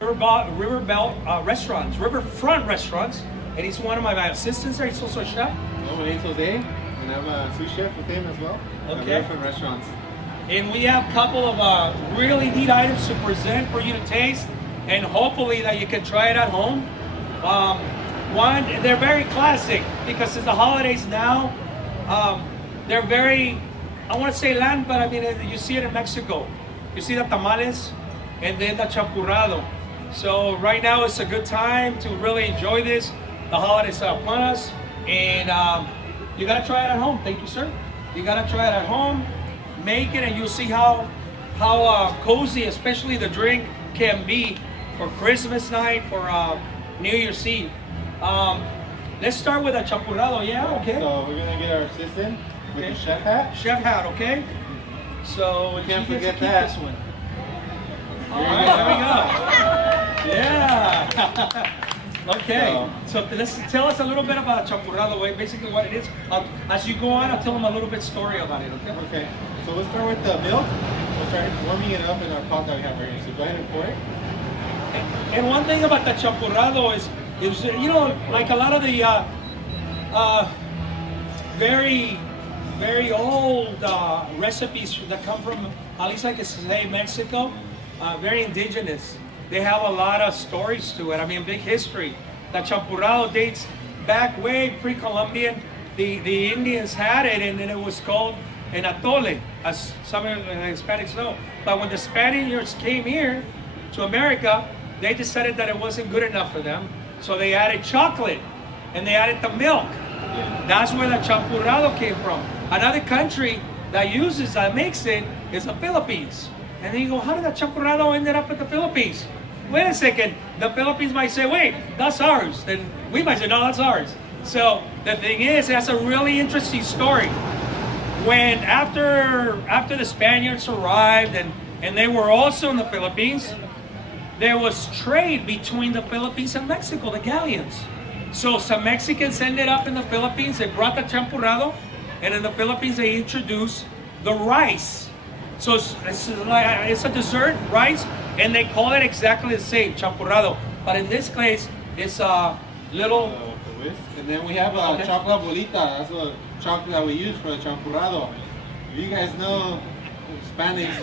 Riverfront restaurants, and he's one of my assistants there. He's also a chef. Oh, my name's Jose, and I'm a sous chef with him as well. Okay. Different restaurants. And we have a couple of really neat items to present for you to taste, and hopefully that you can try it at home. One, they're very classic because it's the holidays now. They're very, I want to say land, but I mean, you see it in Mexico. You see the tamales and then the champurrado. So right now it's a good time to really enjoy this. The holidays are upon us, and you gotta try it at home. Thank you, sir. You gotta try it at home, make it, and you'll see how cozy, especially the drink, can be for Christmas night, for New Year's Eve. Let's start with a champurrado. Yeah, okay. So we're gonna get our assistant with the chef hat. Chef hat, okay. So we can't forget that. This one. All right, there we go. Yeah. Okay. So let's tell us a little bit about champurrado. Basically, what it is. As you go on, I'll tell them a little bit story about it. Okay. Okay. So let's start with the milk. We'll start warming it up in our pot that we have right here. So go ahead and pour it. And one thing about the champurrado is you know, like a lot of the very old recipes that come from, at least I can say, Mexico, very indigenous. They have a lot of stories to it. I mean, big history. The champurrado dates back way pre-Columbian. The Indians had it, and then it was called an atole, as some of the Hispanics know. But when the Spaniards came here to America, they decided that it wasn't good enough for them. So they added chocolate, and they added the milk. That's where the champurrado came from. Another country that makes it, is the Philippines. And then you go, how did the champurrado end up in the Philippines? Wait a second, the Philippines might say, wait, that's ours. Then we might say, no, that's ours. So the thing is, that's a really interesting story. When after the Spaniards arrived, and they were also in the Philippines, there was trade between the Philippines and Mexico, the galleons. So some Mexicans ended up in the Philippines. They brought the champurrado, and in the Philippines they introduced the rice. So it's a dessert, rice, and they call it exactly the same, champurrado. But in this case, it's a little... And then we have a chocolate bolita. That's the chocolate that we use for the champurrado. If you guys know Spanish,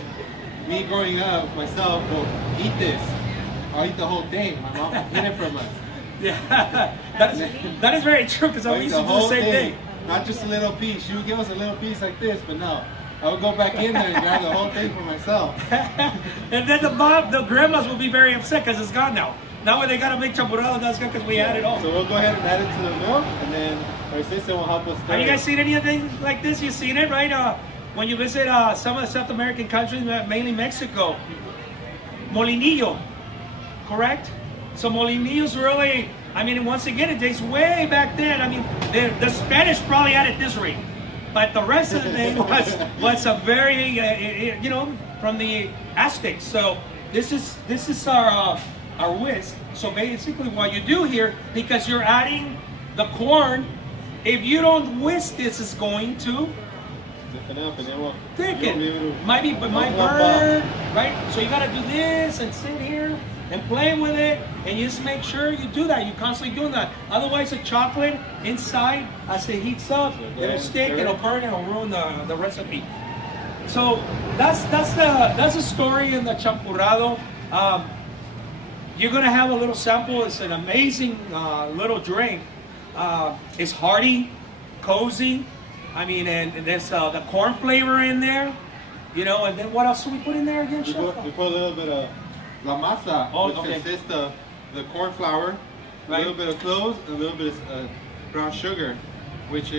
me growing up, myself, will eat this. I'll eat the whole thing. My mom hid it from us. Yeah, that is very true, because I used to do the same thing. Not just a little piece. She would give us a little piece like this, but no. I would go back in there and grab the whole thing for myself. And then the grandmas will be very upset because it's gone now. Now when they got to make champurrado, that's good because we add it all. So we'll go ahead and add it to the milk, and then our assistant will help us stir. Have you guys seen anything like this? You've seen it, right? When you visit some of the South American countries, mainly Mexico, molinillo, correct? So molinillo's really, I mean, once again, it dates way back then. I mean, the Spanish probably had it this rate, but the rest of the thing was a very, you know, from the Aztecs. So this is our whisk. So basically, what you do here, because you're adding the corn, if you don't whisk this, it's going to thicken. Might burn, right? So you gotta do this and sit here and play with it, and you just make sure you do that. You're constantly doing that. Otherwise, the chocolate inside, as it heats up, it'll stick, it'll burn, it'll ruin the recipe. So that's the story in the champurrado. You're gonna have a little sample. It's an amazing little drink. It's hearty, cozy. I mean, and there's the corn flavor in there, you know. And then what else do we put in there again, Chef? We put a little bit of la masa, which consists of the corn flour, a little bit of cloves, and a little bit of brown sugar, which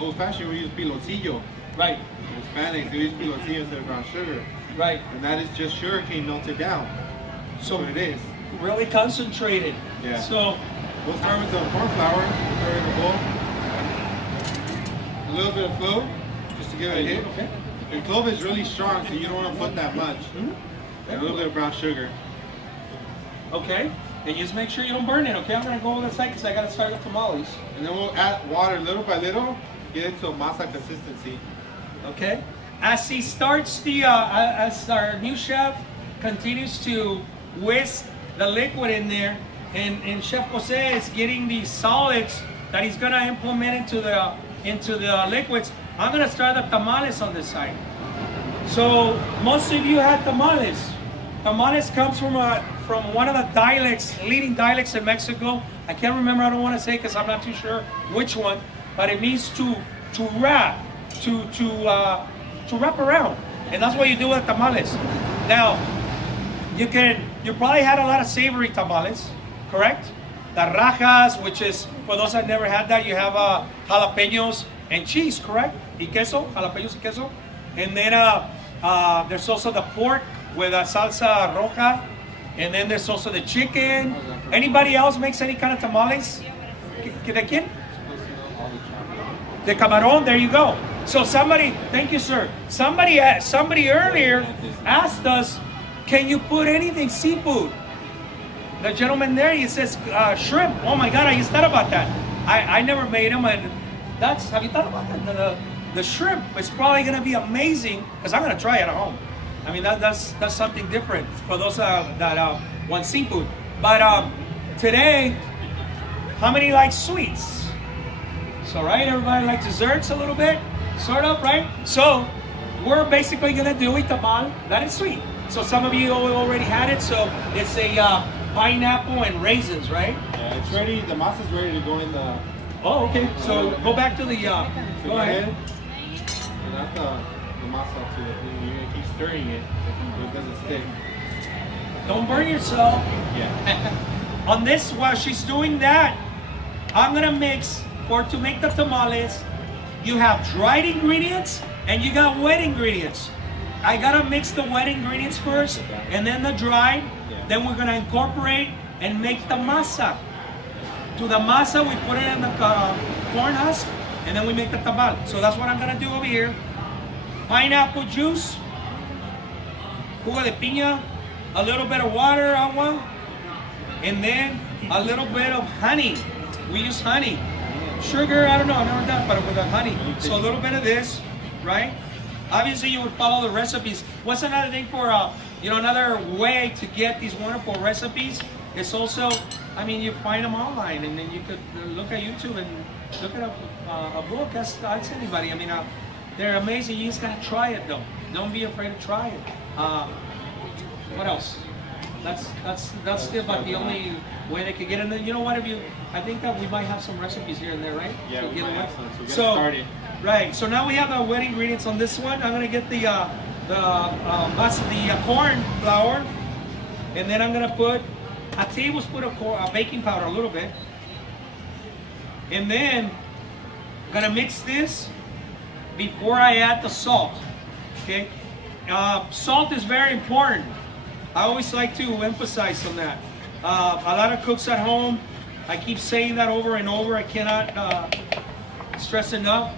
old-fashioned we use piloncillo. Right. In Spanish, we use piloncillo instead of brown sugar. Right. And that is just sugar cane melted down. So what it is. Really concentrated. Yeah. So we'll start with the corn flour. Put it in the bowl. A little bit of clove, just to give it a hit. Okay. The clove is really strong, so you don't want to put that much. And a little bit of brown sugar. Okay. And just make sure you don't burn it, okay? I'm going to go over the side because I got to start with tamales. And then we'll add water little by little, get it to a masa consistency. Okay. As he starts as our new chef continues to whisk the liquid in there, and Chef Jose is getting these solids that he's gonna implement into the liquids. I'm gonna start the tamales on this side. So most of you had tamales. Tamales comes from one of the dialects, leading dialects in Mexico. I can't remember. I don't want to say because I'm not too sure which one, but it means to wrap, to wrap around, and that's what you do with tamales. Now, you probably had a lot of savory tamales, correct? The rajas, which is, for those that never had that, you have jalapenos and cheese, correct? Y queso, jalapenos y queso. And then there's also the pork with a salsa roja. And then there's also the chicken. Anybody else makes any kind of tamales? ¿De quién? De camarón, there you go. So somebody, thank you, sir. Somebody earlier asked us, can you put anything seafood? The gentleman there, he says shrimp. Oh my God, I just thought about that. I never made them, and have you thought about that? The shrimp is probably gonna be amazing, because I'm gonna try it at home. I mean, that's something different for those that want seafood. But today, how many like sweets? So right, everybody likes desserts a little bit, sort of, right? So we're basically gonna do a tamal that is sweet. So some of you already had it. So it's a pineapple and raisins, right? Yeah, it's ready. The masa's ready to go in the. Oh, okay. So go back to the. So go ahead. And that's the masa to the thing. You're gonna keep stirring it so it doesn't stick. Don't burn yourself. Yeah. On this, while she's doing that, I'm gonna mix to make the tamales. You have dried ingredients and you got wet ingredients. I gotta mix the wet ingredients first and then the dried. Then we're gonna incorporate and make the masa. To the masa, we put it in the corn husk and then we make the tamal. So that's what I'm gonna do over here. Pineapple juice, jugo de piña, a little bit of water, agua, and then a little bit of honey. We use honey. Sugar, I don't know, I've never done it, but with the honey. So a little bit of this, right? Obviously you would follow the recipes. What's another thing for, another way to get these wonderful recipes? It's also, I mean, you find them online and then you could look at YouTube and look at a book. That's anybody. I mean, they're amazing. You just gotta try it though. Don't be afraid to try it. What else? That's about the only way they could get in there. You know what? I think that we might have some recipes here and there, right? Yeah, we might have some. So get started. Right. So now we have the wet ingredients on this one. I'm gonna get the corn flour, and then I'm gonna put a tablespoon of baking powder, a little bit, and then I'm gonna mix this before I add the salt. Okay. Salt is very important. I always like to emphasize on that. A lot of cooks at home, I keep saying that over and over. I cannot stress enough.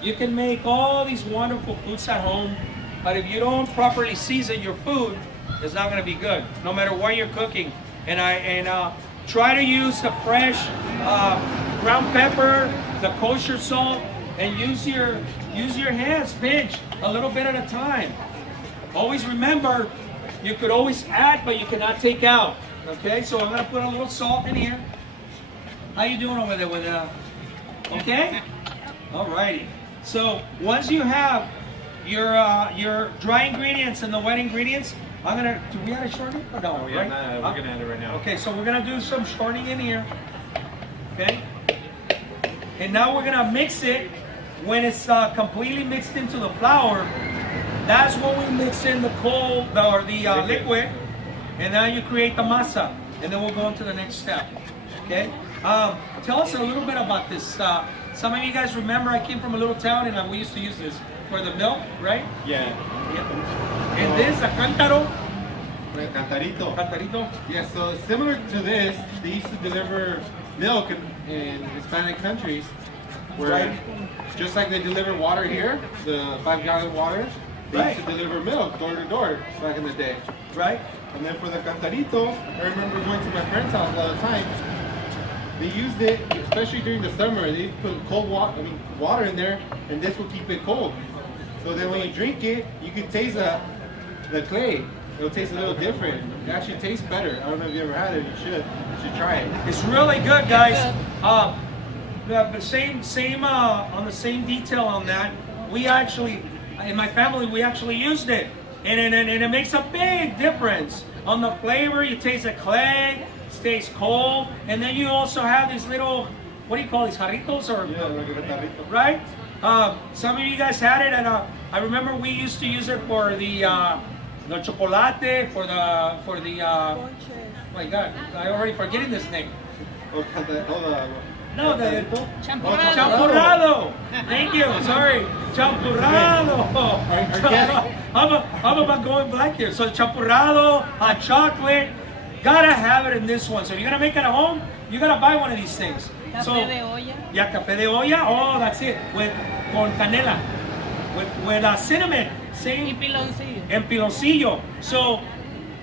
You can make all these wonderful foods at home, but if you don't properly season your food, it's not going to be good, no matter what you're cooking. And try to use the fresh ground pepper, the kosher salt, and use your hands, pinch a little bit at a time. Always remember, you could always add, but you cannot take out. Okay, so I'm gonna put a little salt in here. How you doing over there with okay? Alrighty. So once you have your dry ingredients and the wet ingredients, do we add a shortening? Or no, yeah, right? We're gonna add it right now. Okay, so we're gonna do some shortening in here. Okay. And now we're gonna mix it. When it's completely mixed into the flour, that's when we mix in the liquid, and now you create the masa, and then we'll go into the next step. Okay. Tell us a little bit about this. Some of you guys remember I came from a little town and we used to use this for the milk, right? Yeah. And this, a cántaro. Cantarito. Yeah, so similar to this, they used to deliver milk in Hispanic countries, where just like they deliver water here, the 5-gallon water, they used to deliver milk door to door back in the day. Right. And then for the cantarito, I remember going to my parents' house all the time. They used it, especially during the summer. They put cold water in there, and this will keep it cold. So then when you drink it, you can taste the clay. it'll taste a little different. It actually tastes better. I don't know if you ever had it. You should try it. It's really good, guys. The same on the same detail on that. We actually, in my family, we actually used it, and it makes a big difference on the flavor. You taste the clay, stays cold, and then you also have these little, what do you call these, jarritos, or Yeah, like a tarrito. right? Some of you guys had it, and I remember we used to use it for the chocolate, for the oh my God, I already forgetting this name. No, the Champurrado. Thank you. Sorry, Champurrado. I'm about going black here. So Champurrado, hot chocolate. Gotta have it in this one. So if you're gonna make it at home, you gotta buy one of these things. Café de olla. Yeah, café de olla. Oh, that's it. Con canela, with cinnamon. Same. Y piloncillo. And piloncillo. So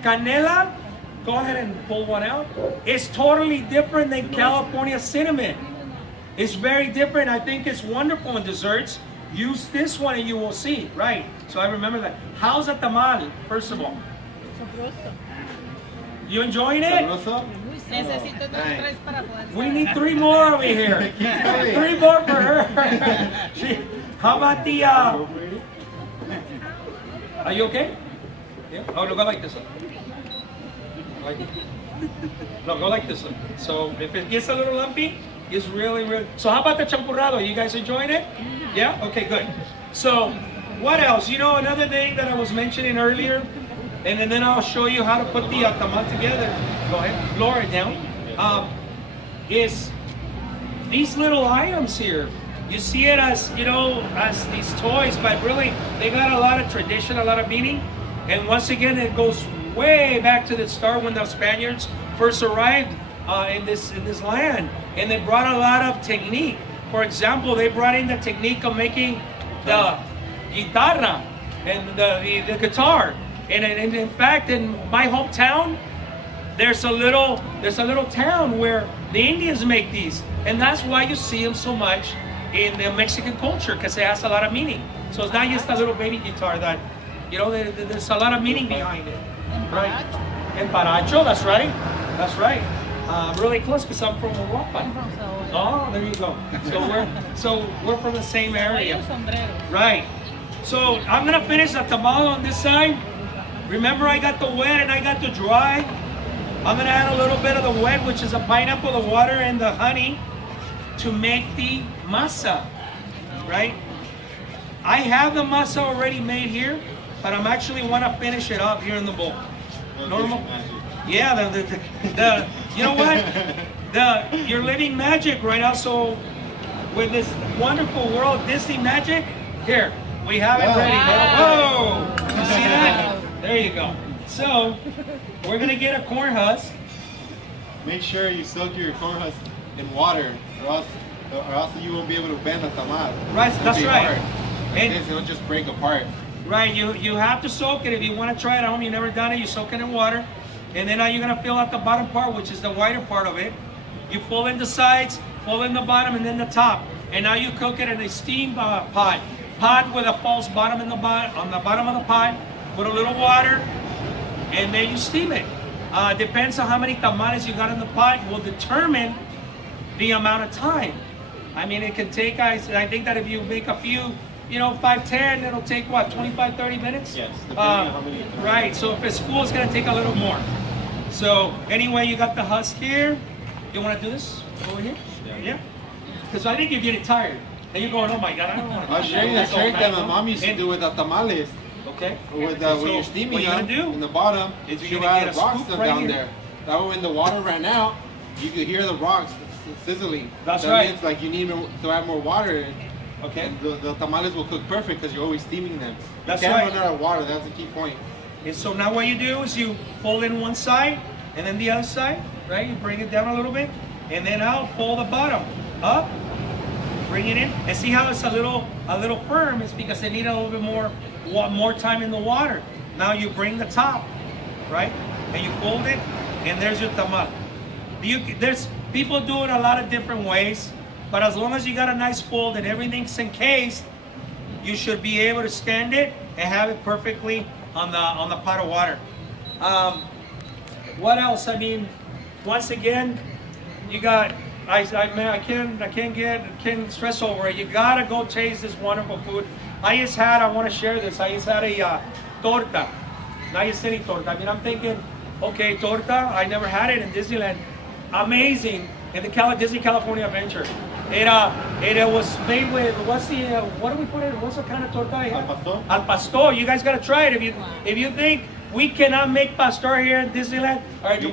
canela. Go ahead and pull one out. It's totally different than California cinnamon. It's very different. I think it's wonderful in desserts. Use this one and you will see. Right. So I remember that. How's a tamal, first of all? Sabroso. You enjoying it? Sabroso? Necesito tres para poder. We need 3 more over here. 3 more for her. How about the... Are you okay? Yeah. Oh, no, go like this one. Like it. No, go like this one. So if it gets a little lumpy, it's really, really... So how about the champurrado? You guys enjoying it? Yeah? Okay, good. So what else? You know, another thing that I was mentioning earlier, and then I'll show you how to put the tamal together. Go ahead, lower it down. Is these little items here. You see it as, you know, as these toys, but really they got a lot of tradition, a lot of meaning. And once again, it goes way back to the start when the Spaniards first arrived in this land, and they brought a lot of technique. For example, they brought in the technique of making the guitarra and the guitar. And in fact, in my hometown, there's a little town where the Indians make these, and that's why you see them so much in the Mexican culture, because it has a lot of meaning. So it's not just a little baby guitar that, you know, there's a lot of meaning behind it. Right. Emparacho, that's right. That's right. Really close because I'm from Europa. Oh, there you go. So we're from the same area. Right. So I'm gonna finish the tamal on this side. Remember, I got the wet and I got the dry. I'm gonna add a little bit of the wet, which is a pineapple, the water, and the honey, to make the masa. Right. I have the masa already made here, but I'm actually want to finish it up here in the bowl. Normal. Yeah, the you know what? You're living magic right now. So with this wonderful world Disney magic, here we have it ready. Whoa! You see that? There you go. So we're gonna get a corn husk. Make sure you soak your corn husk in water, or else you won't be able to bend the tamal. Right. That's right. And it'll just break apart. Right, you have to soak it. If you want to try it at home, you've never done it, you soak it in water. And then now you're going to fill out the bottom part, which is the whiter part of it. You fold in the sides, fold in the bottom, and then the top. And now you cook it in a steam pot. Pot with a false bottom on the bottom of the pot, with a little water, and then you steam it. Depends on how many tamales you got in the pot will determine the amount of time. I mean, it can take, I think that if you make a few, you know, 5, 10, it'll take what, 25, 30 minutes? Yes, depending on how many. Right, so if it's full, it's gonna take a little more. So anyway, you got the husk here. You wanna do this over here? Yeah? Because I think you're getting tired. And you're going, oh my God, I don't want to. I'll show you the trick that my mom used to do with the tamales. Okay. When you're steaming what them, do? in the bottom, Is you you're gonna add get a rocks scoop right down here. there. That way when the water ran out, you could hear the rocks sizzling. That's that right. Means like you need to add more water. Okay. And the tamales will cook perfect because you're always steaming them. That's you can't right. run out of water. That's the key point. And so now what you do is you fold in one side and then the other side, right? You bring it down a little bit, and then I'll fold the bottom up, bring it in, and see how it's a little firm. It's because it needs a little bit more time in the water. Now you bring the top, right? And you fold it, and there's your tamal. There's people do it a lot of different ways, but as long as you got a nice fold and everything's encased, you should be able to stand it and have it perfectly on the pot of water. What else? I mean, once again, you got. I can't stress over it. You gotta go taste this wonderful food. I want to share this. I just had a torta. Not just any torta. I mean, I'm thinking, okay, torta. I never had it in Disneyland. Amazing in the Disney California Adventure. It was made with what do we put in? What's the kind of torta I have? Al pastor. Al pastor. You guys gotta try it. If you think we cannot make pastor here in Disneyland or the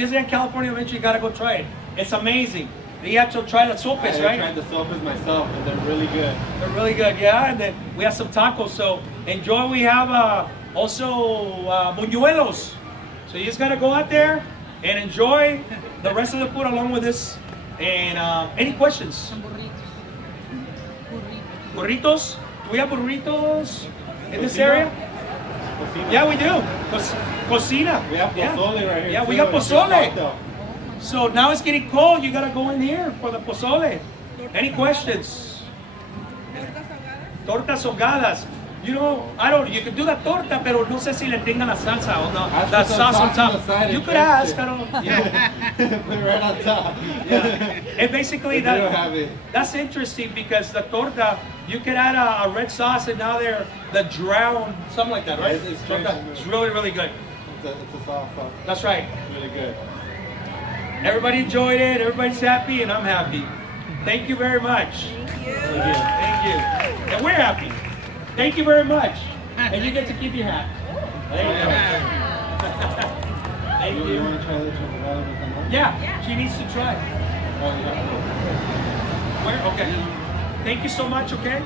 Disneyland California Adventure, you gotta go try it. It's amazing. You have to try the sopes, right? I tried the sopes myself, and they're really good. They're really good, yeah. And then we have some tacos. So enjoy. We have also buñuelos. So you just gotta go out there and enjoy the rest of the food along with this. And any questions? Burritos? Do we have burritos in this area? Cocina. Yeah, we do. Cocina. We have pozole right here. Yeah, we got pozole. So now it's getting cold. You gotta go in here for the pozole. Any questions? Tortas ahogadas. You know, you can do the torta, pero no sé si le tengan la salsa or not. The sauce on top. You could ask. I don't know. Yeah. Put it right on top. Yeah. And basically, that's interesting because the torta, you can add a red sauce and now they're the drown, something like that, right? It's really, really good. It's a sauce. That's right. Really good. Everybody enjoyed it. Everybody's happy, and I'm happy. Thank you very much. Thank you. Thank you. And we're happy. Thank you very much. And you get to keep your hat. There you go. Thank you. You want to try the Champurrado with them? Yeah, she needs to try. Oh, yeah. Where? Okay. Thank you so much, okay?